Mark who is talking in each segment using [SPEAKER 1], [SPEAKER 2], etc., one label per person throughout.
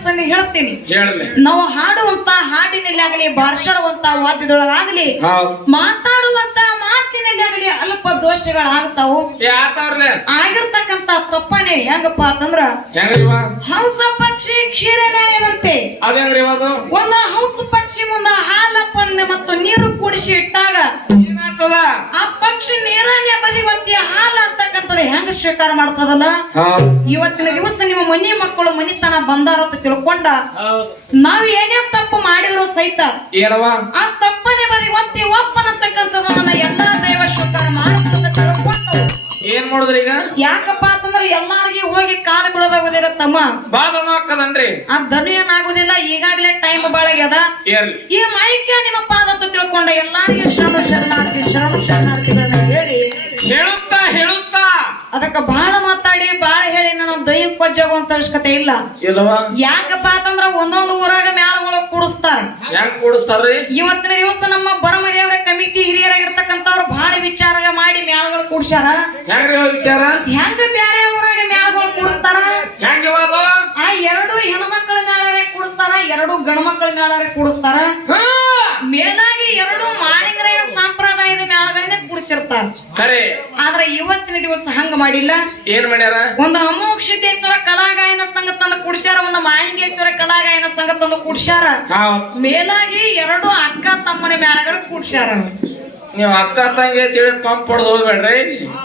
[SPEAKER 1] ಸಂದಿ ಹೇಳ್ತೀನಿ.
[SPEAKER 2] ಹೇಳಲೆ
[SPEAKER 1] ನಾವು ಹಾಡುವಂತ ಹಾಡಿನಲ್ಲಾಗಲಿ ಭಾಷಾಡುವಂತ ವಾದ್ಯದೊಳಗಾಗಲಿ ಮಾತಾಡುವಂತ ಮಾತಿನಲ್ಲಾಗಲಿ ಅಲ್ಪ ದೋಷಗಳಾಗ್ತಾವು. ಆಗಿರ್ತಕ್ಕಂತ ತಪ್ಪನೆ ಹೆಂಗಪ್ಪ ಅಂತಂದ್ರ ಹಂಸ ಪಕ್ಷಿ ಕ್ಷೀರಗಾಯದಂತೆ ಒಂದು ಹಂಸ ಪಕ್ಷಿ ಮುಂದ ಹಾಲಪ್ಪನ್ನ ಮತ್ತು ನೀರು ಕೂಡಿಸಿ ಇಟ್ಟಾಗ ಆ ಪಕ್ಷಿ ನೀರನ್ನೇ ಬದಿವತ್ತಿ ಹಾಲು ಅಂತಕ್ಕಂಥದ್ದು ಹೆಂಗ ಸ್ವೀಕಾರ ಮಾಡ್ತದಲ್ಲ, ಇವತ್ತಿನ ದಿವಸ ನಿಮ್ಮ ಮನಿ ಮಕ್ಕಳು ಮನಿತನ ಬಂದಾರ ಅಂತ ತಿಳ್ಕೊಂಡ ನಾವ್ ಏನೇ ತಪ್ಪು ಮಾಡಿದ್ರು ಸಹಿತ ಆ ತಪ್ಪನೆ ಬದಿವತ್ತಿ ಒಪ್ಪನತಕ್ಕಂಥದನ್ನ ಎಲ್ಲಾ ದೈವ ಸ್ವೀಕಾರ ಮಾಡ್ತದ ತಿಳ್ಕೊಂಡು
[SPEAKER 2] ಏನ್ ಮಾಡುದ್ರಿ ಈಗ?
[SPEAKER 1] ಯಾಕಪ್ಪ ಅಂತಂದ್ರೆ ಎಲ್ಲಾರ್ಗಿ ಹೋಗಿ ಕಾಲ ಬಿಡೋದಾಗುದಿಲ್ಲ ತಮ್ಮ, ಆ ಧನು ಏನಾಗುದಿಲ್ಲ. ಈಗಾಗಲೇ ಟೈಮ್ ಬಾಳಗ್ಯದ. ಈ ಮಾಹಿಕೆ ನಿಮ್ಮ ಪಾದ ತಿಳ್ಕೊಂಡ ಎಲ್ಲಾರಿಗೂ ಶರಣಾರ್ಥಿಗಳನ್ನ ಹೇಳಿ
[SPEAKER 2] ಹೇಳುತ್ತಾ
[SPEAKER 1] ಅದಕ್ಕ ಬಹಳ ಮಾತಾಡಿ ಬಹಳ ಹೇಳಿ ನಾನು ದೈವ ಪಜ್ಜಾಗುವಂತ ಅವಶ್ಯಕತೆ ಇಲ್ಲ. ಯಾಕಪ್ಪ ಅಂತಂದ್ರ ಒಂದೊಂದು ಊರಾಗ ಮ್ಯಾಳಗಳು ಕೂಡಿಸ್ತಾರ. ಇವತ್ತಿನ ದಿವಸ ನಮ್ಮ ಬರಮದೇವರ ಕಮಿಟಿ ಹಿರಿಯರಾಗಿರ್ತಕ್ಕಂಥವ್ರು ಬಹಳ ವಿಚಾರ ಮಾಡಿ ಮ್ಯಾಳಗಳು ಕೂಡ್ಸ್ಯಾರ. ಹೆಂಗ ಬ್ಯಾರೆ ಊರಾಗ ಮ್ಯಾಳಗಳು ಕೂಡಿಸ್ತಾರ? ಆ ಎರಡು ಹೆಣ್ಮಕ್ಳ ಮ್ಯಾಳಾರೆ ಕೂಡಿಸ್ತಾರ, ಎರಡು ಗಂಡು ಮಕ್ಕಳ ಮ್ಯಾಳಾರೆ ಕೂಡಿಸ್ತಾರ. ಮೇಲಾಗಿ ಎರಡು ಮಾಳಿಂಗರಾಯನ ಸಂಪ್ರದಾಯದ ಮ್ಯಾಳಗಳನ್ನೇ ಕೂಡಿಸಿರ್ತಾರ. ಆದ್ರೆ ಇವತ್ತಿನ ದಿವಸ ಹಂಗ ಮಾಡಿಲ್ಲ.
[SPEAKER 2] ಏನ್ ಮಾಡ್ಯಾರ?
[SPEAKER 1] ಒಂದು ಅಮೋಕ್ಷಿತೇಶ್ವರ ಕಲಾಗಾಯನ ಸಂಘ ತಂದು ಕೂಡ್ಸ್ಯಾರ, ಒಂದು ಮಾಳಿಂಗೇಶ್ವರ ಕಲಾಗಾಯನ ಸಂಘ ತಂದು ಕೂಡ್ಸ್ಯಾರ. ಮೇಲಾಗಿ ಎರಡು ಅಕ್ಕ ತಮ್ಮನ ಮ್ಯಾಳಗಳು ಕೂಡ್ಸ್ಯಾರ.
[SPEAKER 2] ನೀವು ಅಕ್ಕ ತಂಗಿ ತಿಳಿ ಪಂಪ್ ಹೊಡೆದು ಹೋಗ್ಬೇಡ್ರಿ.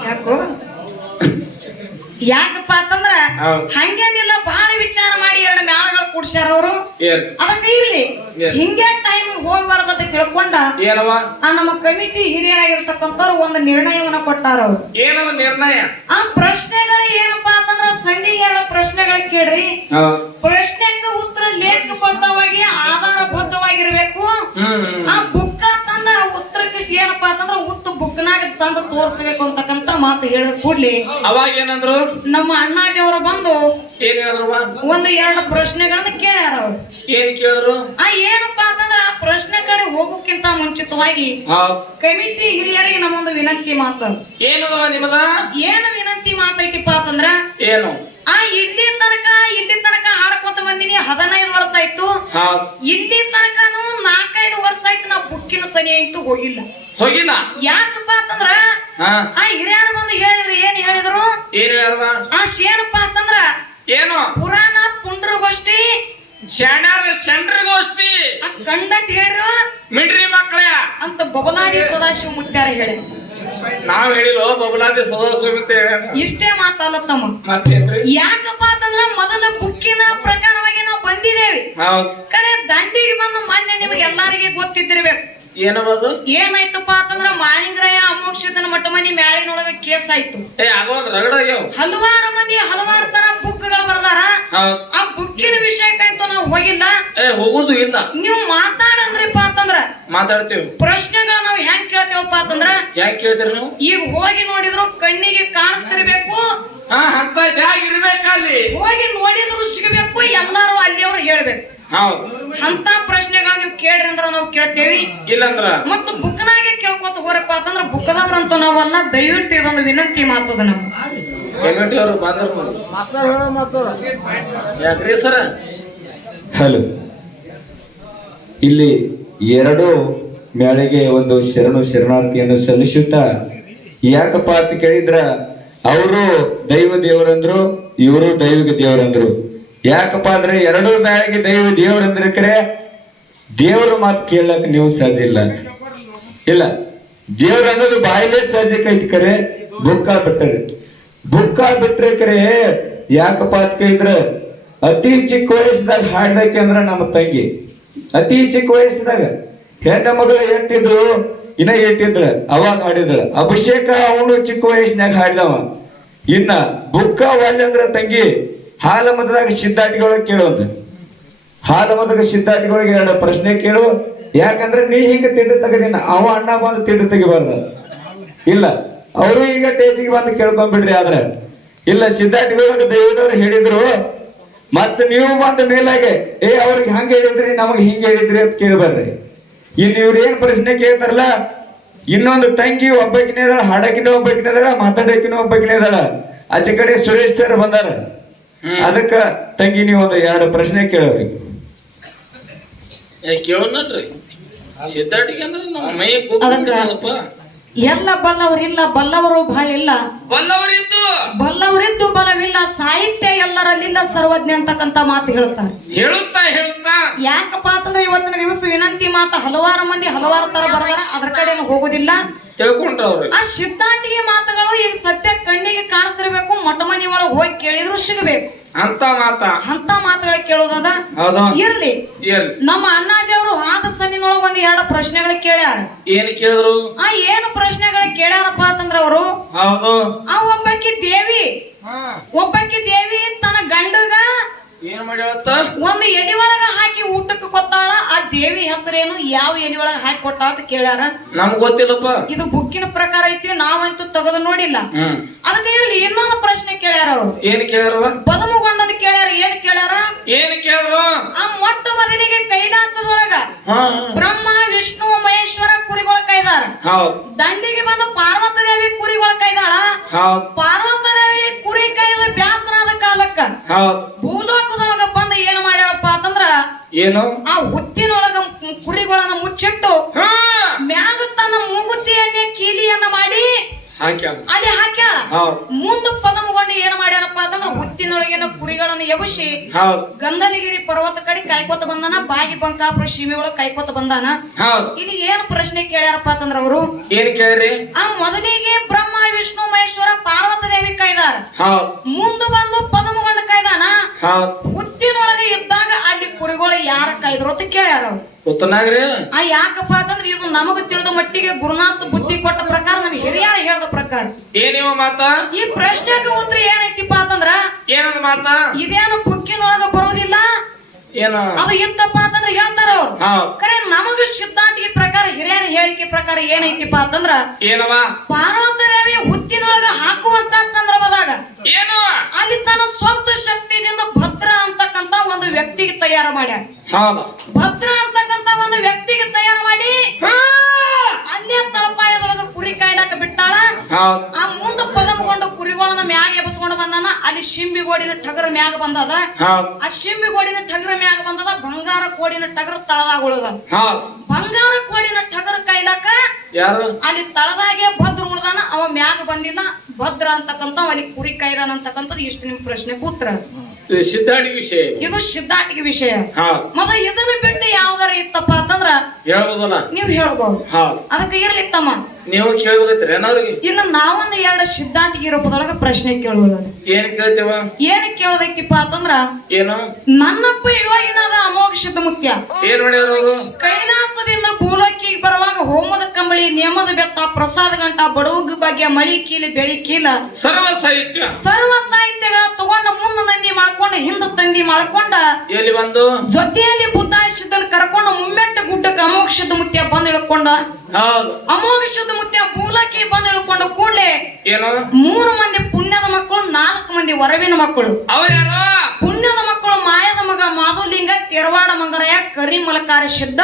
[SPEAKER 1] ಯಾಕಪ್ಪ ಅಂತಂದ್ರ ಹಂಗೇನಿಲ್ಲ, ಬಹಳ ವಿಚಾರ ಮಾಡಿ ಎರಡು ಮ್ಯಾಳಗಳು ಕೂಡ್ಸ್ಯಾರ ಅವರು. ಅದಕ್ಕೆ ಇರ್ಲಿ, ಹಿಂಗೆ ಟೈಮ್ ಹೋಗಿ ಬರದಂತ ತಿಳ್ಕೊಂಡ ಆ ನಮ್ಮ ಕಮಿಟಿ ಹಿರಿಯರಾಗಿರ್ತಕ್ಕಂಥವ್ರು ಒಂದು ನಿರ್ಣಯವನ್ನ ಕೊಟ್ಟಾರ. ಅವ್ರು
[SPEAKER 2] ಏನದ ನಿರ್ಣಯ?
[SPEAKER 1] ಆ ಪ್ರಶ್ನೆಗಳು ಏನಪ್ಪಾ ಅಂತಂದ್ರ ಸಂಧಿ ಎರಡು ಪ್ರಶ್ನೆಗಳು ಕೇಳ್ರಿ. ಪ್ರಶ್ನೆಗೆ ಉತ್ತರ ಲೇಖಬದ್ಧವಾಗಿ ಆಧಾರಬದ್ಧವಾಗಿರ್ಬೇಕು. ಆ ಬುಕ್ಕ ತಂದ ಉತ್ತರಕ್ಕೆ ಏನಪ್ಪಾ ಅಂತಂದ್ರ ಬುಕ್ನಾಗ ತಂದು ತೋರ್ಸ್ಬೇಕು ಅಂತಕ್ಕಂತ ಮಾತು ಹೇಳಿದ ಕೂಡ್ಲಿ
[SPEAKER 2] ಅವಾಗ ಏನಂದ್ರು
[SPEAKER 1] ನಮ್ಮ ಅಣ್ಣಾಜಿ ಅವರು ಬಂದು
[SPEAKER 2] ಏನ್ ಹೇಳಿದ್ರು?
[SPEAKER 1] ಒಂದು ಎರಡು ಪ್ರಶ್ನೆಗಳನ್ನ ಕೇಳ್ಯಾರ. ಅವ್ರು
[SPEAKER 2] ಏನ್ ಕೇಳಿದ್ರು?
[SPEAKER 1] ಏನಪ್ಪಾ ಅಂತಂದ್ರ ಆ ಪ್ರಶ್ನೆ ಕಡೆ ಹೋಗೋಕ್ಕಿಂತ ಮುಂಚಿತವಾಗಿ ಕಮಿಟಿ ಹಿರಿಯರಿಗೆ ನಮ್ಮೊಂದು ವಿನಂತಿ ಮಾತು.
[SPEAKER 2] ಏನದ ನಿಮ್ಮದ? ಏನು
[SPEAKER 1] ವಿನಂತಿ ಮಾತೈತಿಪ್ಪ ಅಂತಂದ್ರ
[SPEAKER 2] ಏನು?
[SPEAKER 1] ಇಲ್ಲಿ ತನಕ ಹಾಡ್ಕೊತ ಬಂದಿನಿ. 15 ವರ್ಷ ಆಯ್ತು. ಇಲ್ಲಿ ತನಕನು 4-5 ವರ್ಷ ಆಯ್ತು ನಾ ಬುಕ್ಕಿನ ಸನಿ ಆಯ್ತು ಹೋಗಿಲ್ಲ. ಯಾಕಪ್ಪ ಅಂತಂದ್ರ ಆ ಹಿರಿಯರು ಬಂದು ಹೇಳಿದ್ರು. ಏನ್ ಹೇಳಿದ್ರು? ಏನಪ್ಪಾ ಅಂತಂದ್ರ
[SPEAKER 2] ಏನು
[SPEAKER 1] ಪುರಾಣ ಪುಂಡ್ರಗೋಷ್ಠಿ
[SPEAKER 2] ಶಂಡ್ರಗೋಷ್ಠಿ
[SPEAKER 1] ಕಂಡಂತ ಹೇಳ್ರು
[SPEAKER 2] ಮಿಡ್ರಿ ಮಕ್ಕಳೇ
[SPEAKER 1] ಅಂತ ಬಬಲಾದಿ ಸದಾಶಿವ ಮುತ್ಯಾರ ಹೇಳಿ.
[SPEAKER 2] ನಾವ್ ಹೇಳಿಲ್ಲ, ಬಬಲಾದಿ ಸದಾಶಿವ ಮುತ್ಯ
[SPEAKER 1] ಇಷ್ಟೇ ಮಾತಲ್ಲ ತಮ್ಮ. ಯಾಕಪ್ಪ ಅಂತಂದ್ರ ಮೊದಲ ಬುಕ್ಕಿನ ಪ್ರಕಾರವಾಗಿ ನಾವು ಬಂದಿದ್ದೇವೆ. ಕರೆ ದಂಡಿಗೆ ಬಂದು ಮೊನ್ನೆ ನಿಮಗೆ ಎಲ್ಲಾರಿಗೆ ಗೊತ್ತಿದ್ದಿರ್ಬೇಕು.
[SPEAKER 2] ಏನದು?
[SPEAKER 1] ಏನಾಯ್ತಪ್ಪ ಅಂತಂದ್ರ ಮಾಳಿಂಗರಾಯ ಅಮೋಕ್ಷದನ ಮಟ್ಟ ಮನಿ ಮ್ಯಾಳಿನೊಳಗ ಕೇಸ್ ಆಯ್ತು. ಹಲವಾರು ಮಂದಿ ಹಲವಾರು ತರ ಬುಕ್ಗಳು ಬರ್ದಾರ. ಆ ಬುಕ್ಕಿನ ವಿಷಯಕ್ಕಂತೂ ನಾವು ಹೋಗಿಲ್ಲ,
[SPEAKER 2] ಹೋಗುದು ಇಲ್ಲ.
[SPEAKER 1] ನೀವು ಮಾತಾಡಂದ್ರಿಪ್ಪ ಅಂತಂದ್ರ
[SPEAKER 2] ಮಾತಾಡ್ತೇವೆ.
[SPEAKER 1] ಪ್ರಶ್ನೆಗಳು ನಾವು ಹೆಂಗ್ ಕೇಳ್ತೇವಪ್ಪ ಅಂತಂದ್ರ
[SPEAKER 2] ಹೆಂಗ್ ಕೇಳ್ತೀರಿ ನೀವು?
[SPEAKER 1] ಈಗ ಹೋಗಿ ನೋಡಿದ್ರು ಕಣ್ಣಿಗೆ ಕಾಣಿಸ್ತಿರ್ಬೇಕು,
[SPEAKER 2] ಅಂತ ಜಾಗ ಇರ್ಬೇಕಲ್ಲಿ.
[SPEAKER 1] ಹೋಗಿ ನೋಡಿದ್ರು ಸಿಗಬೇಕು, ಎಲ್ಲಾರು ಅಲ್ಲಿಯವ್ರು ಹೇಳ್ಬೇಕು. ಅಂತ ಪ್ರಶ್ನೆಗಳು ನೀವು ಕೇಳ್ರಿ ಅಂದ್ರ ನಾವು ಕೇಳ್ತೇವಿ.
[SPEAKER 2] ಇಲ್ಲಂದ್ರ ಮತ್ತು
[SPEAKER 1] ಬುಕ್ನಾಗೆ ಕೇಳ್ಕೊತ ಹೋರಪ್ಪ ಅಂತಂದ್ರ ಬುಕ್ದವ್ರಂತೂ ನಾವಲ್ಲ. ದಯವಿಟ್ಟು ಇದೊಂದು ವಿನಂತಿ ಮಾತದ ನಮ್ಮ
[SPEAKER 3] ಹಲೋ. ಇಲ್ಲಿ ಎರಡು ಮ್ಯಾಳಿಗೆ ಒಂದು ಶರಣಾರ್ಥಿಯನ್ನು ಸಲ್ಲಿಸುತ್ತಾ ಯಾಕಪ್ಪ ಅಂತ ಕೇಳಿದ್ರ ಅವರು ದೈವ ದೇವರಂದ್ರು, ಇವರು ದೈವಿಕ ದೇವರಂದ್ರು. ಯಾಕಪ್ಪ ಅಂದ್ರೆ ಎರಡು ಮ್ಯಾಳಿಗೆ ದೈವ ದೇವರಂದ್ರೆ ಕರೆ ದೇವರ ಮಾತು ಕೇಳಕ್ ನೀವು ಸಹಜ ಇಲ್ಲ. ದೇವ್ರ ಅನ್ನೋದು ಬಾಯಿಲೇ ಸಹಜಕ್ಕೆ ಐತಿ. ಕರೆ ಬುಕ್ಕ ಬಿಟ್ರೆ ಕರೆ ಯಾಕಪ್ಪ ಅಂತ ಕೇಳಿದ್ರ ಅತಿ ಚಿಕ್ಕ ವಯಸ್ಸದಾಗ ಹಾಡ್ದಕ್ಕೆ ಅಂದ್ರ ನಮ್ಮ ತಂಗಿ ಅತಿ ಚಿಕ್ಕ ವಯಸ್ಸದಾಗ ಹೆಣ್ಣ ಮಗಳು ಎಷ್ಟಿದ್ರು ಇನ್ನ ಎಷ್ಟಿದ್ರ ಅವಾಗ ಹಾಡಿದಳ. ಅಭಿಷೇಕ ಅವನು ಚಿಕ್ಕ ವಯಸ್ಸಿನಾಗ ಹಾಡಿದವ. ಇನ್ನ ಬುಕ್ಕ ಅಂದ್ರ ತಂಗಿ ಹಾಲ ಮತದಾಗ ಸಿದ್ಧಾಟಿಗಳಿಗೆ ಕೇಳೋದು. ಹಾಲ ಮತದಾಗ ಸಿದ್ಧಾಟಿಗಳಿಗೆ ಎರಡು ಪ್ರಶ್ನೆ ಕೇಳು. ಯಾಕಂದ್ರೆ ನೀ ಹಿಂಗ ತಿಂಡಿ ತೆಗದಿನ ಅವ ಅಣ್ಣ ಬಂದು ತಿಂಡಿ ತೆಗಿಬಾರ್ದ. ಇಲ್ಲ, ಅವರು ಈಗ ಟೇಜಿಗೆ ಬಂದು ಕೇಳ್ಕೊಂಡ್ಬಿಡ್ರಿ. ಆದ್ರೆ ಇಲ್ಲ, ಸಿದ್ಧಾಟಿಗಳಿಗೆ ದೈವದವ್ರು ಹೇಳಿದ್ರು. ಮತ್ತ ನೀವು ಬಂದ ಮೇಲಾಗೆ ಅವ್ರಿಗೆ ಹಂಗ ಹೇಳಿದ್ರಿ ನಮಗ್ ಹಿಂಗ ಹೇಳಿದ್ರಿ ಅಂತ ಕೇಳ್ಬಾರ್ರಿ. ಇನ್ನು ಇವ್ರ ಏನ್ ಪ್ರಶ್ನೆ ಕೇಳ್ತಾರಲ್ಲ, ಇನ್ನೊಂದು ತಂಗಿ ಒಬ್ಬಕಿನೇ ಇದಾಳ, ಹಾಡಕಿನ ಒಬ್ಬಕಿನೇ ಇದಾಳ, ಮಾತಾಡಕಿನ ಒಬ್ಬಕಿನೇ ಇದಾಳ. ಆಚೆ ಕಡೆ ಸುರೇಶ್ ಸರ್ ಬಂದಾರ. ಅದಕ್ಕ ತಂಗಿ ನೀವು ಒಂದು 2 ಪ್ರಶ್ನೆ ಕೇಳೋರಿ.
[SPEAKER 2] ಕೇಳೋಣಲ್ರಿ ಸಿದ್ಧಾಟಿಗೆ ಅಂದ್ರೆ ನಮ್ಮ ಮೈ ಕೂಗ್ಬಿಡ್ತಾರಲ್ಲಪ್ಪ.
[SPEAKER 1] ಎಲ್ಲ ಬಲ್ಲವರಿಲ್ಲ, ಬಲ್ಲವರು ಬಹಳ ಇಲ್ಲ, ಬಲ್ಲವರಿದ್ದು ಬಲವಿಲ್ಲ, ಸಾಹಿತ್ಯ ಎಲ್ಲರಲ್ಲಿಲ್ಲ ಸರ್ವಜ್ಞ ಅಂತಕ್ಕಂತ ಮಾತು ಹೇಳ್ತಾರೆ.
[SPEAKER 2] ಹೇಳುತ್ತಾ
[SPEAKER 1] ಯಾಕಪ್ಪ ಅಂತಂದ್ರೆ ಇವತ್ತಿನ ದಿವಸ ವಿನಂತಿ ಮಾತು ಹಲವಾರು ಮಂದಿ ಹಲವಾರು ತರ ಬರದಾರ, ಅದ್ರ ಕಡೆ ಹೋಗೋದಿಲ್ಲ.
[SPEAKER 2] ತಿಳ್ಕೊಂಡ್ರವ್ರಿ
[SPEAKER 1] ಆ ಸಿದ್ಧಾಂತಿಗೆ ಮಾತುಗಳು ಈಗ ಸದ್ಯ ಕಣ್ಣಿಗೆ ಕಾಣಿಸ್ತಿರ್ಬೇಕು, ಮೊಟ್ಟ ಮನಿ ಒಳಗೆ ಹೋಗಿ ಕೇಳಿದ್ರು ಸಿಗಬೇಕು
[SPEAKER 2] ಅಂತ
[SPEAKER 1] ಮಾತುಗಳ ಕೇಳೋದದ ಇರ್ಲಿ. ನಮ್ಮ ಅಣ್ಣಾಜಿ ಅವರು ಆದ ಸನ್ನಿನೊಳಗ 1-2 ಪ್ರಶ್ನೆಗಳು ಕೇಳ್ಯಾರ.
[SPEAKER 2] ಏನ್ ಕೇಳಿದ್ರು?
[SPEAKER 1] ಏನು ಪ್ರಶ್ನೆಗಳು ಕೇಳ್ಯಾರಪ್ಪ ಅಂತಂದ್ರ ಅವರು ಒಬ್ಬಾಕಿ ದೇವಿ ತನ್ನ ಗಂಡಗ
[SPEAKER 2] ಏನ್ ಮಾಡ್ಯಾವತ್ತ
[SPEAKER 1] ಒಂದು ಎಲಿ ಒಳಗ ಹಾಕಿ ಊಟಕ್ಕೆ ಕೊತ್ತಾಳ. ಆ ದೇವಿ ಹೆಸರೇನು, ಯಾವ ಎಲಿ ಒಳಗ ಹಾಕಿ ಕೊಟ್ಟಾಳ ಅಂತ ಕೇಳ್ಯಾರ.
[SPEAKER 2] ನಮ್ಗ್ ಗೊತ್ತಿಲ್ಲಪ್ಪ.
[SPEAKER 1] ಇದು ಬುಕ್ಕಿನ ಪ್ರಕಾರ ಐತಿ, ನಾವಂತೂ ತೆಗೆದು ನೋಡಿಲ್ಲ. ಅದಕ್ಕೆ ಇರ್ಲಿ, ಇನ್ನೊಂದು ಪ್ರಶ್ನೆ ಕೇಳ್ಯಾರ ಅವರು.
[SPEAKER 2] ಏನ್ ಕೇಳ್ಯಾರ?
[SPEAKER 1] ಬದಮುಗೊಂಡದ್ ಕೇಳ್ಯಾರ. ಏನ್ ಕೇಳ್ಯಾರ? ಆ ಮೊಟ್ಟ ಮೊದಲಿಗೆ ಕೈಲಾಸದೊಳಗ ಬ್ರಹ್ಮ ವಿಷ್ಣು ಮಹೇಶ್ವರ ಕುರಿಗಳ ಕೈದಾರ. ದಂಡಿಗೆ ಬಂದು ಪಾರ್ವತ ದೇವಿ ಕುರಿಗಳ ಕೈದಾಳ. ಪಾರ್ವತ ದೇವಿ ಕುರಿ ಕೈದ ಬ್ಯಾಸರಾದ ಕಾಲಕ್ಕ ಭೂಲೋಕದೊಳಗ ಬಂದು ಏನ್ ಮಾಡ್ಯಾಳಪ್ಪ ಅಂತಂದ್ರ
[SPEAKER 2] ಏನು
[SPEAKER 1] ಆ ಹುತ್ತಿನೊಳಗ ಕುರಿಗಳನ್ನ ಮುಚ್ಚಿಟ್ಟು ಮ್ಯಾಗ ತನ್ನ ಮೂಗುತಿಯನ್ನೇ ಕೀಲಿಯನ್ನ ಮಾಡಿ ಅಲ್ಲಿ ಹಾಕ್ಯಾಳ. ಮುಂದ ಪದಮಗೊಂಡು ಏನ್ ಮಾಡ್ಯಾರಪ್ಪ ಅಂತಂದ್ರ ಹುತ್ತಿನೊಳಗಿನ ಕುರಿಗಳನ್ನ ಎಬಸಿ ಗಂಧನಗಿರಿ ಪರ್ವತ ಕಡೆ ಕಾಯ್ಕೋತ ಬಂದಾನ. ಬಾಗಿ ಬಂಕಾಪುರ ಸೀಮೆ ಒಳಗ ಕಾಯ್ಕೋತ ಬಂದಾನ. ಇಲ್ಲಿ ಏನ್ ಪ್ರಶ್ನೆ ಕೇಳ್ಯಾರಪ್ಪ ಅಂತಂದ್ರ ಅವರು
[SPEAKER 2] ಏನ್ ಕೇಳ್ರಿ?
[SPEAKER 1] ಆ ಮೊದಲಿಗೆ ಬ್ರಹ್ಮ ವಿಷ್ಣು ಮಹೇಶ್ವರ ಪಾರ್ವತ ದೇವಿ ಕಾಯ್ದಾರ. ಮುಂದ ಬಂದು ಪದಮಗೊಂಡ ಕಾಯ್ದಾನ. ಹುತ್ತಿನೊಳಗ ಇದ್ದಾಗ ಅಲ್ಲಿ ಕುರಿಗಳು ಯಾರ ಕಾಯ್ದ್ರು ಅಂತ ಕೇಳ್ಯಾರ ಅವ್ರು. ಯಾಕಪ್ಪ ಅಂತಂದ್ರೆ ಇದು ನಮಗ ತಿಳಿದ ಮಟ್ಟಿಗೆ ಗುರುನಾಥ ಬುದ್ಧಿ ಕೊಟ್ಟ ಪ್ರಕಾರ, ನಮ್ಗೆ ಹಿರಿಯರ ಹೇಳ್ದ ಪ್ರಕಾರ
[SPEAKER 2] ಏನಿವ ಮಾತ.
[SPEAKER 1] ಈ ಪ್ರಶ್ನೆಗೆ ಉತ್ತರ ಏನೈತಿಪ್ಪ ಅಂತಂದ್ರ
[SPEAKER 2] ಏನದ ಮಾತ?
[SPEAKER 1] ಇದೇನು ಬುಕ್ಕಿನೊಳಗ ಬರೋದಿಲ್ಲ,
[SPEAKER 2] ಏನು
[SPEAKER 1] ಅದು ಇತ್ತಪ್ಪ ಅಂತಂದ್ರೆ ಹೇಳ್ತಾರ ಅವ್ರು. ಕರೆ ನಮಗ ಸಿದ್ಧಾಂತಿಗೆ ಪ್ರಕಾರ, ಹಿರಿಯರ ಹೇಳಿಕೆ ಪ್ರಕಾರ ಏನೈತಿಪ್ಪ ಅಂತಂದ್ರ
[SPEAKER 2] ಏನವ
[SPEAKER 1] ಪಾರ್ವತ ದೇವಿ ಹುತ್ತಿನೊಳಗ ಹಾಕುವಂತ ಸಂದರ್ಭದಾಗ
[SPEAKER 2] ಏನು
[SPEAKER 1] ಅಲ್ಲಿ ತನ್ನ ಸ್ವಂತ ಶಕ್ತಿಯಿಂದ ಭದ್ರ ಅಂತಕ್ಕಂತ ಒಂದು ವ್ಯಕ್ತಿಗೆ ತಯಾರು ಮಾಡ್ಯಾರ. ಭದ್ರ ಅಂತಕ್ಕಂತ ಒಂದು ವ್ಯಕ್ತಿಗೆ ತಯಾರು ಮಾಡಿ ಅಲ್ಲೇ ತಳಪಾಯದೊಳಗ ಕುರಿ ಕಾಯ್ದಾಕ ಬಿಟ್ಟಾಳ. ಆ ಮುಂದ ಪದಮಗೊಂಡು ಕುರಿಗಳನ್ನ ಮ್ಯಾಗ ಎಬಸ್ಕೊಂಡು ಬಂದಾನ. ಅಲ್ಲಿ ಶಿಂಬಿಗೋಡಿನ ಟಗರ ಮ್ಯಾಗ ಬಂದದ. ಆ ಶಿಂಬಿಗೋಡಿನ ಟಗರ ಮ್ಯಾಗ ಬಂದದ. ಬಂಗಾರ ಕೋಡಿನ ಟಗರ ತಳದಾಗ ಉಳದ. ಬಂಗಾರ ಕೋಡಿನ ಟಗರ ಕಾಯ್ದಾಕ ಅಲ್ಲಿ ತಳದಾಗೆ ಭದ್ರ ಉಳ್ದಾನ. ಅವ ಮ್ಯಾಗ ಬಂದಿಲ್ಲ. ಭದ್ರ ಅಂತಕ್ಕಂತ ಅಲ್ಲಿ ಕುರಿ ಕಾಯ್ದಾನ ಅಂತಕ್ಕಂಥದ್ದು ಇಷ್ಟು ನಿಮ್ ಪ್ರಶ್ನೆ ಉತ್ತರ.
[SPEAKER 2] ಸಿದ್ಧಾಟಿಗೆ ವಿಷಯ,
[SPEAKER 1] ಇದು ಸಿದ್ಧಾಟಿಗೆ ವಿಷಯ. ಮತ್ತ ಇದನ್ನ ಬಿಟ್ಟು ಯಾವ್ದಾರ ಇತ್ತಪ್ಪ ಅಂತಂದ್ರ
[SPEAKER 2] ಹೇಳ್ಬೋದಲ್ಲ,
[SPEAKER 1] ನೀವ್ ಹೇಳ್ಬಹುದು. ಅದಕ್ಕೆ ಇರ್ಲಿತ್ತಮ್ಮ,
[SPEAKER 2] ನೀವು ಕೇಳ್ಬೇಕತ್ರಿ ಅವ್ರಿಗೆ.
[SPEAKER 1] ಇನ್ನು ನಾವೊಂದು 2 ಸಿದ್ಧಾಂತಿಗೆ ರೂಪದೊಳಗ ಪ್ರಶ್ನೆ ಕೇಳೋದ.
[SPEAKER 2] ಏನ್ ಕೇಳ್ತೇವ?
[SPEAKER 1] ಏನ್ ಕೇಳೋದೈತಿಪ್ಪ ಅಂತಂದ್ರ
[SPEAKER 2] ಏನು
[SPEAKER 1] ನನ್ನಪ್ಪ ಇವಾಗಿನಾದ ಅಮೋಘ ಸಿದ್ಧ ಮುತ್ಯ
[SPEAKER 2] ಏನ್ ಮಾಡ್ಯಾರ ಅವರು?
[SPEAKER 1] ಕೈಲಾಸದಿಂದ ಭೂಲೋಕಿಗೆ ಬರುವಾಗ ಹೋಮದ ಕಂಬಳಿ, ನೇಮದ ಬೆತ್ತ, ಪ್ರಸಾದ ಗಂಟ, ಬಡವಗ ಬಗ್ಗೆ, ಮಳಿ ಕೀಲಿ, ಬೆಳಿ ಕೀಲ, ಸರ್ವ ಸಾಹಿತ್ಯಗಳ ತಗೊಂಡ ಮುನ್ನ ನಂದಿ ಮಾಡ್ಕೊಂಡ, ಹಿಂದ ತಂದಿ ಮಾಡ್ಕೊಂಡ,
[SPEAKER 2] ಎಲ್ಲಿ ಬಂದು
[SPEAKER 1] ಜೊತೆಯಲ್ಲಿ ಬುದ್ಧ ಸಿದ್ಧನ ಕರ್ಕೊಂಡ ಮುಮ್ಮೆಟ್ಟ ಗುಡ್ಡಕ್ಕೆ ಅಮೋಘ ಸಿದ್ಧ ಮುತ್ಯ ಬಂದ್ ಇಳ್ಕೊಂಡ. ಅಮೋಘ ಸಿದ್ಧ ಮುತ್ಯ ಭೂಲೋಕಿ ಬಂದ್ ಇಳ್ಕೊಂಡ ಕೂಡ್ಲೆ
[SPEAKER 2] ಏನು
[SPEAKER 1] 3 ಮಂದಿ ಪುಣ್ಯದ ಮಕ್ಕಳು, 4 ಮಂದಿ ವರವಿನ ಮಕ್ಕಳು. ಪುಣ್ಯದ ಮಕ್ಕಳು ಮಾಯದ ಮಗ ಮಾಧುಲಿಂಗ, ತೆರವಾಡ ಮಂಗರಯ್ಯ, ಕರಿಮಲಕಾರ ಸಿದ್ಧ.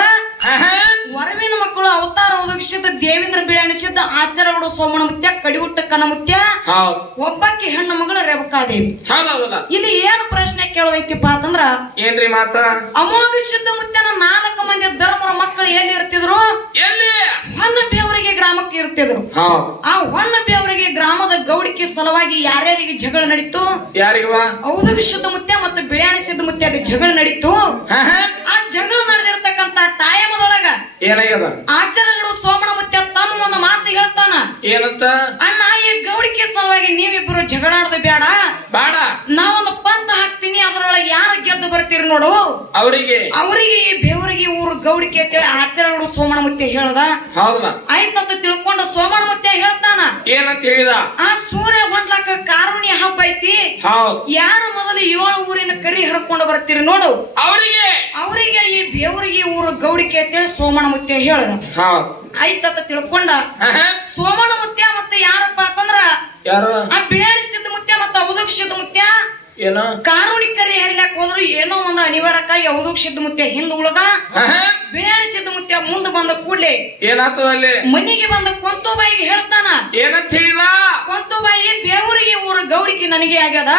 [SPEAKER 1] ವರವಿನ ಮಕ್ಕಳು ಅವತಾರ ಒದಗಿಸಿದ್ದ ದೇವೇಂದ್ರ ಬಿಳಾಣಿ ಸಿದ್ಧ, ಆಚಾರಗಳು ಸೋಮಣ ಮುತ್ಯ, ಕಡಿವುಟ್ಟ ಕನ ಮುತ್ಯ, ಒಬ್ಬಾಕಿ ಹೆಣ್ಣು ಮಗಳು ರೇವಕಾದೇವಿ. ಇಲ್ಲಿ ಏನು ಪ್ರಶ್ನೆ ಕೇಳೋದೈತಿಪ್ಪ ಅಂತಂದ್ರ
[SPEAKER 2] ಏನ್ರಿ ಮಾತ?
[SPEAKER 1] ಅಮೋಘ ಸಿದ್ಧ ಮುತ್ಯನ 4 ಮಂದಿ ಧರ್ಮರ ಮಕ್ಕಳು ಎಲ್ಲಿ ಇರ್ತಿದ್ರು? ಹೊನ್ನಬೇವರಿಗೆ ಗ್ರಾಮಕ್ಕೆ ಇರ್ತಿದ್ರು. ಆ ಹೊನ್ನಬೇವರಿಗೆ ಗ್ರಾಮದ ಗೌಡಿಕೆ ಸಲುವಾಗಿ ಯಾರ್ಯಾರಿಗೆ ಜಗಳ ನಡೀತು?
[SPEAKER 2] ಯಾರಿಗವ?
[SPEAKER 1] ಔದಗ ಸಿದ್ಧ ಮುತ್ಯ ಮತ್ತು ಬಿಳಾಣಿ ಸಿದ್ಧ ಮುತ್ಯಾಗ ಜಗಳ ನಡೀತು. ಆ ಜಗಳ ನಡೆದಿರ್ತಕ್ಕಂತ ಟೈಮದೊಳಗ
[SPEAKER 2] ಏನಾಗ್ಯದ?
[SPEAKER 1] ಆಚಾರ್ಯಗಳು ಸೋಮಣ ಮುತ್ಯ ತಮ್ಮ ಒಂದು ಮಾತು ಹೇಳ್ತಾನ.
[SPEAKER 2] ಏನಂತ?
[SPEAKER 1] ಅಣ್ಣ, ಈ ಗೌಡಿಕೆ ಸಲುವಾಗಿ ನೀವಿಬ್ಬರು ಜಗಳಾಡದ ಬೇಡ, ನಾವೊಂದು ಪಂತ ಹಾಕ್ತೀನಿ, ಅದರೊಳಗೆ ಯಾರು ಗೆದ್ದು ಬರ್ತೀರಿ ನೋಡು, ಅವರಿಗೆ ಈ ಬೇವರಿಗೆ ಊರು ಗೌಡಿಕೆ ಅಂತೇಳಿ ಆಚಾರ್ಯಗಳು ಸೋಮಣ ಮುತ್ಯ ಹೇಳ್ದ. ಆಯ್ತಂತ ತಿಳ್ಕೊಂಡು ಸೋಮಣ ಮುತ್ಯ ಹೇಳ್ತಾನ.
[SPEAKER 2] ಏನಂತ ಹೇಳಿದ?
[SPEAKER 1] ಆ ಸೂರ್ಯ ಹೊಂಡ್ಲಕ್ಕ ಕಾರುಣ್ಯ ಹಬ್ಬ ಐತಿ, ಯಾರು ಮೊದಲು 7 ಊರಿನ ಕರಿ ಹರ್ಕೊಂಡು ಬರ್ತೀರಿ ನೋಡು, ಅವರಿಗೆ ಈ ಬೇವರಿಗೆ ಊರು ಗೌಡಿಕೆ ಅಂತೇಳಿ ಸೋಮಣ ಮುತ್ಯ ಹೇಳ್ದ. ಆಯ್ತಂತ ತಿಳ್ಕೊಂಡ ಸೋಮಣ ಮುತ್ಯ ಮತ್ತೆ ಯಾರಪ್ಪ ಅಂತಂದ್ರ ಆ ಬಿಳಾಡಿ ಸಿದ್ಧ ಮುತ್ಯ ಮತ್ತ ಔದಗ ಸಿದ್ಧ ಮುತ್ಯ
[SPEAKER 2] ಏನೋ
[SPEAKER 1] ಕಾರುಣಿಕರಿ ಹರಿಲಾಕ್ ಹೋದ್ರು ಏನೋ ಒಂದು ಅನಿವಾರ್ಯಕ್ಕಾಗಿ ಯಾವುದೋ ಸಿದ್ಧಮುತ್ಯ ಹಿಂದ್ ಉಳದ ಬಿಳಿಯಾಣಿ ಸಿದ್ಧಮುತ್ಯ ಮುಂದ್ ಬಂದ ಕೂಡ್ಲೆ
[SPEAKER 2] ಏನಾಗ್ತದ ಅಲ್ಲಿ
[SPEAKER 1] ಮನಿಗೆ ಬಂದ ಕೊಂತೋಬಾಯಿಗೆ ಹೇಳ್ತಾನ
[SPEAKER 2] ಏನಂತ ಹೇಳಿದ
[SPEAKER 1] ಕೊಂತೋಬಾಯಿ ಬೇವರಿಗೆ ಊರ ಗೌಡಿಕೆ ನನಗೆ ಆಗ್ಯದ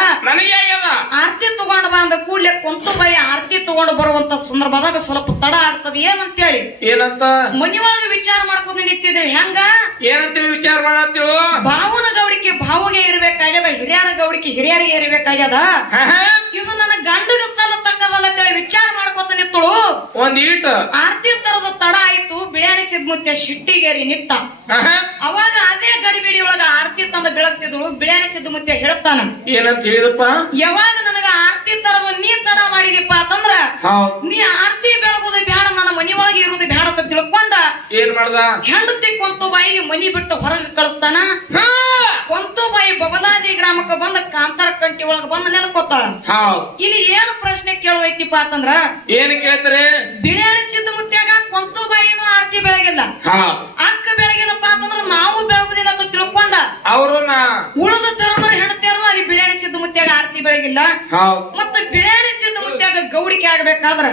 [SPEAKER 1] ಆರ್ತಿ ತಗೊಂಡ್ ಬಂದ ಕೂಡ್ಲೆ ಕೊಂತೋಬಾಯಿ ಆರ್ತಿ ತಗೊಂಡು ಬರುವಂತ ಸಂದರ್ಭದಾಗ ಸ್ವಲ್ಪ ತಡ ಆಗ್ತದ ಏನಂತೇಳಿ
[SPEAKER 2] ಏನಂತ
[SPEAKER 1] ಮನಿ ಒಳಗೆ ವಿಚಾರ ಮಾಡ್ಕೊಂಡು ನಿಂತಿದ್ರೆ ಹೆಂಗ
[SPEAKER 2] ಏನಂತೇಳಿ ವಿಚಾರ ಮಾಡತ್ತೇಳು
[SPEAKER 1] ಭಾವನ ಗೌಡಿಕೆ ಭಾವಗೆ ಇರ್ಬೇಕಾಗ್ಯದ ಹಿರಿಯರ ಗೌಡಿಕೆ ಹಿರಿಯರಿಗೆ ಇರ್ಬೇಕಾಗ್ಯದ ಇದು ನನ್ನ ಗಂಡಗ ಸಲ್ಲತಕ್ಕದಲ್ಲ ಅಂತೇಳಿ ವಿಚಾರ ಮಾಡ್ಕೊತ ನಿತ್ತಳು
[SPEAKER 2] ಒಂದ್ ಈಟ
[SPEAKER 1] ಆರ್ತಿ ತರದ ತಡ ಆಯ್ತು ಬಿಳಿಯಾಣಿ ಸಿದ್ಧಮುತ್ಯ ಶಿಟ್ಟಿಗೇರಿ ನಿತ್ತ ಅವಾಗ ಅದೇ ಗಡಿಬಿಡಿ ಒಳಗ ಆರ್ತಿ ತಂದ ಬೆಳಗ್ತಿದಳು ಬಿಳಿಯಾಣಿ ಸಿದ್ಧಮುತ್ಯ ಹೇಳ್ತಾನ
[SPEAKER 2] ಏನಂತ ಹೇಳಿದಪ್ಪ
[SPEAKER 1] ಯಾವಾಗ ನನಗ ಆರ್ತಿ ತರದ ನೀ ತಡ ಮಾಡಿದಿಪ್ಪ ಅಂತಂದ್ರ ನೀ ಆರ್ತಿ ಬೆಳಗೋದು ಬ್ಯಾಡ ನನ್ನ ಮನಿ ಒಳಗೆ ಇರುವುದು ಬ್ಯಾಡ ಅಂತ ತಿಳ್ಕೊಂಡ
[SPEAKER 2] ಏನ್ ಮಾಡ್ದ
[SPEAKER 1] ಹೆಂಡತಿ ಕೊಂತೋಬಾಯಿಗೆ ಮನಿ ಬಿಟ್ಟು ಹೊರಗೆ ಕಳಿಸ್ತಾನ ಕೊಂತೋಬಾಯಿ ಬಬಲಾದಿ ಗ್ರಾಮಕ್ಕೆ ಬಂದ ಕಾಂತಾರ ಕಂಟಿ ಒಳಗ ಬಂದ ನೆಲಕೋತಾಳ ಇಲ್ಲಿ ಏನು ಪ್ರಶ್ನೆ ಕೇಳೋದೈತಿಪ್ಪ ಅಂತಂದ್ರ
[SPEAKER 2] ಏನ್ ಕೇಳ್ತಾರೆ
[SPEAKER 1] ಬಿಳಿಯಾಣಿ ಸಿದ್ಧಮುತ್ಯಾಗ ಕೊಂತೋಬಾಯಿನೂ ಆರ್ತಿ ಬೆಳಗಿಲ್ಲ ಅಕ್ಕ ಬೆಳಗಿಲ್ಲಪ್ಪ ಅಂತಂದ್ರ ನಾವು ಬೆಳಗುದಿಲ್ಲ ಅಂತ ತಿಳ್ಕೊಂಡ
[SPEAKER 2] ಅವರು
[SPEAKER 1] ಉಳಿದ ಧರ್ಮರ ಹೆಣ್ತಿಯರು ಅಲ್ಲಿ ಬಿಳಿಯಾಣಿ ಸಿದ್ಧಮುತ್ಯಾಗ ಆರ್ತಿ ಬೆಳಗಿಲ್ಲ ಮತ್ತ ಬಿಳಿಯಾಣಿ ಸಿದ್ಧಮುತ್ಯಾಗ ಗೌಡಿಕೆ ಆಗ್ಬೇಕಾದ್ರ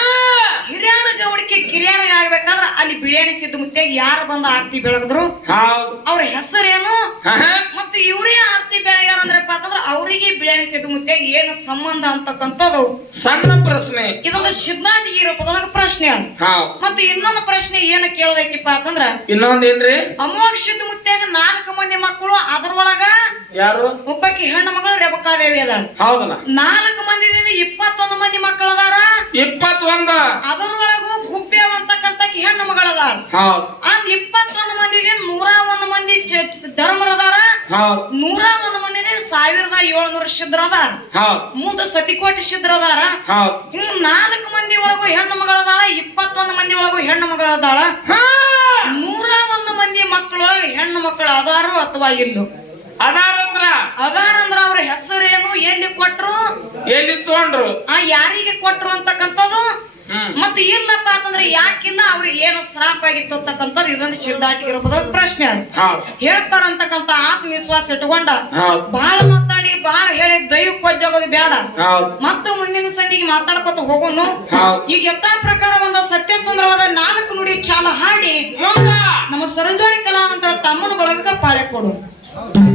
[SPEAKER 1] ಹಿರಿಯರ ಗೌಡಿಕೆ ಕಿರಿಯರ ಆಗ್ಬೇಕಾದ್ರ ಅಲ್ಲಿ ಬಿಳಿಯಾಣಿ ಸಿದ್ಧಮುತ್ಯಾಗ ಯಾರು ಬಂದ ಆರ್ತಿ ಬೆಳಗಿದ್ರು ಅವ್ರ ಹೆಸರೇನು ಮತ್ತೆ ಇವ್ರೇ ಆರ್ತಿ ಬೆಳಗ್ಯಾರ ಅಂದ್ರಪ್ಪ ಅಂತಂದ್ರ ಅವರಿಗೆ ಬಿಳಿಯಾಣಿ ಸಿದ್ಧಮುತ್ಯಾಗ ಏನು ಸಂಬಂಧ ಅಂತಕ್ಕಂಥದ್ದು
[SPEAKER 2] ಸಣ್ಣ ಪ್ರಶ್ನೆ
[SPEAKER 1] ಇದೊಂದು ಸಿದ್ಧಾಂತಿಗೆ ರೂಪದೊಳಗ ಪ್ರಶ್ನೆ ಅದ ಮತ್ತೆ ಇನ್ನೊಂದು ಪ್ರಶ್ನೆ ಏನು ಕೇಳೋದೈತಿಪ್ಪ ಅಂತಂದ್ರ
[SPEAKER 2] ಇನ್ನೊಂದೇನ್ರಿ
[SPEAKER 1] ಅಮೋಘ ಸಿದ್ಧಮುತ್ಯಾಗ 4 ಮಂದಿ ಮಕ್ಕಳು ಅದ್ರೊಳಗ
[SPEAKER 2] ಯಾರು
[SPEAKER 1] ಒಬ್ಬಾಕಿ ಹೆಣ್ಣು ಮಗಳು ರೇಬಕಾದೇವಿ ಅದಾಳ
[SPEAKER 2] ಹೌದಲ್ಲ
[SPEAKER 1] 4 ಮಂದಿದಿಂದ 21 ಮಂದಿ ಮಕ್ಕಳು ಅದಾರ
[SPEAKER 2] 21
[SPEAKER 1] ಅದರೊಳಗೂ ಗುಬ್ಬೇವ್ ಅಂತಕ್ಕಂತಕಿ ಹೆಣ್ಣು ಮಗಳದಾಳ ಆ 21 ಮಂದಿದಿಂದ 101 ಮಂದಿ ಧರ್ಮರದಾರ 101 ಮಂದಿ 1700 ಶಿದ್ರ ಅದಾರ ಮುಂದ ಸತಿಕೋಟಿ ಶಿದ್ರ ಅದಾರ ಇನ್ನು 4 ಮಂದಿ ಒಳಗೂ ಹೆಣ್ಣು ಮಗಳದಾಳ 21 ಮಂದಿ ಒಳಗೂ ಹೆಣ್ಣು ಮಗಳದಾಳ 101 ಮಂದಿ ಮಕ್ಕಳೊಳಗೆ ಹೆಣ್ಣು ಮಕ್ಕಳು ಅದಾರು ಅಥವಾ ಇಲ್ಲೋ ಅದಾರಂದ್ರ ಅವ್ರ ಹೆಸರೇನು ಎಲ್ಲಿ ಕೊಟ್ರು
[SPEAKER 2] ಎಲ್ಲಿ ತಗೊಂಡ್ರು
[SPEAKER 1] ಯಾರಿಗೆ ಕೊಟ್ರು ಅಂತಕ್ಕಂಥದ್ದು ಮತ್ತೆ ಇಲ್ಲಪ್ಪ ಅಂತಂದ್ರೆ ಯಾಕಿಲ್ಲ ಅವ್ರಿಗೆ ಏನು ಶ್ರಾಪ ಆಗಿತ್ತು ಅಂತಕ್ಕಂಥದ್ದು ಇದೊಂದು ಸಿದ್ಧಾಂತಿಗೆ ರೂಪದ ಪ್ರಶ್ನೆ ಅದು ಹೇಳ್ತಾರಂತಕ್ಕಂಥ ಆತ್ಮವಿಶ್ವಾಸ ಇಟ್ಕೊಂಡ ಬಹಳ ಮಾತಾಡಿ ಬಹಳ ಹೇಳಿ ದೈವ ಕೊಜ್ಜಾಗೋದು ಬೇಡ ಮತ್ತು ಮುಂದಿನ ಸಂದಿಗೆ ಮಾತಾಡ್ಕೊತ ಹೋಗೋನು ಈಗ ಯಥಾ ಪ್ರಕಾರ ಒಂದು ಸತ್ಯಸುಂದರವಾದ 4 ನುಡಿ ಚಾಲ ಹಾಡಿ ನಮ್ಮ ಸರಜೋಡಿ ಕಲಾವಂತರ ತಮ್ಮನ ಬಳಗ ಪಾಳೆ ಕೊಡು.